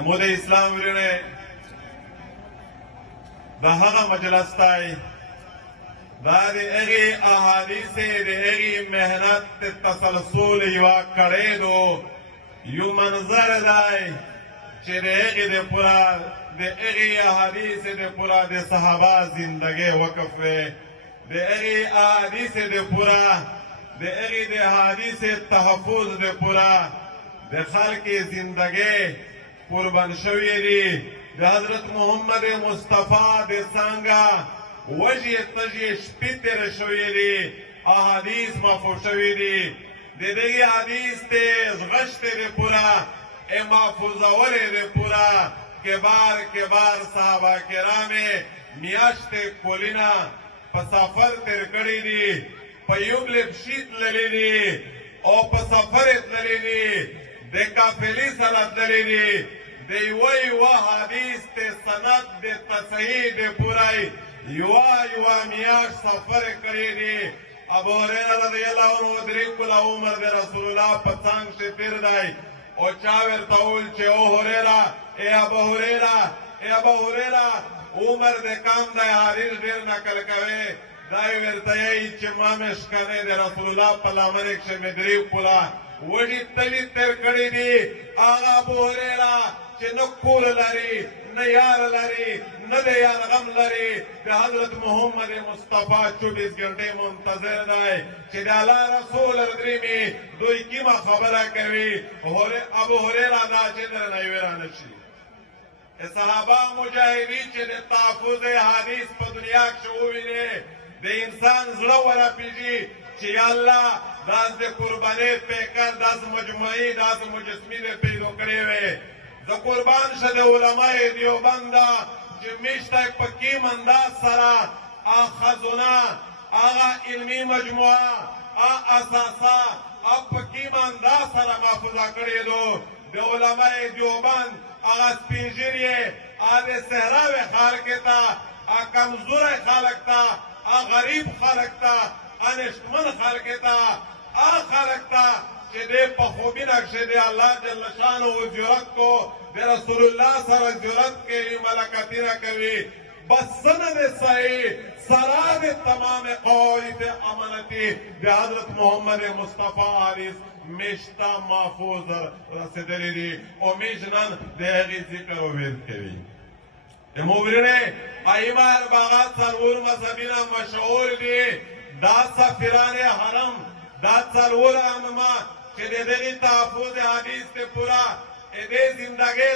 مود اسلام ورنه دا هغه مجلس تای دا د هغې احادیثې د هغې محنت تسلسل یوه کړی دو یو منظر دی چې د هغې د پوره د هغې احادیثې د پوره د صحابه زندګۍ وقف وی د هغې احادیثې د پوره د هغې د احادیثې تحفظ د پوره د خلقې زندګۍ قربان شوي دي د حضرت محمد مصطفی د څنګه وجه تجه شپې تېره شوي دي احادیث محفوظ شوي دي د دغې حدیث ته غشتې د پوره محفوظولې د پوره کبار صحابه کرامې میاشتې کلونه په سفر تېر کړي دي په یوبلې پښې تللي دي او په سفر یې تللي دي د قافلې سره تللي دي د یوه حدیث ته سند د تصحیح د پوره یوه میاشت سفر کړی دی ابو هريره رضی الله عنه درې کله عمر د رسول الله په څنګ کې تیر دی او چا ورته وویل چې او هريره ای ابو هريره عمر د کم دی حدیث ډېر نقل کوي دا یې ورته وایي چې ما مې ښکنې د رسول الله په لمنې کښې مې درې کله وږي تلي تېر کړي دي هغه ابو هريره چې نه کور لري نه یار لري نه د یار غم لري د حضرت محمد مصطفی 24 غنټې منتظر دی چې د الله رسول درېمې دوی کیمه خبره کوي ابو هريره دا چې درنه ویرانه شي صحابه مجاهدین چې د تحفظ حدیث په دنیا کې وویني د انسان زړه ورپېږي چې یا الله داس د قربانۍ پیکر داس مجموعي داس مجسمې د پیدا کړې وې د قربان شه د علمای دیوبنده چې میشته په کیم انداز سره خزونه هغه علمي مجموعه اساسه په کیم انداز سره محفوظه کړې دو د علمای دیوبند هغه سپین ږیري د صحراوي خلک ته کمزوری خلک ته غریب خلک ته نشتمن خلک ته خلک ته چې دې په خوبي نقشې دی الله جل شانه زیارت کو د رسول الله سره زیارت کوي ملکتونه کوي بس سند صحیح سره د تمام قواعد امانتي د حضرت محمد مصطفی حدیث میشته محفوظ رسېدلي دي او میش نن د هغې ذکر او ویل کوي موبرینه ائمه اربعه څلور مذهبونه مشهور دي دا سفیران حرم دا څلور ائمه چې د دې تحفظ حدیث ته پورا دې زندګۍ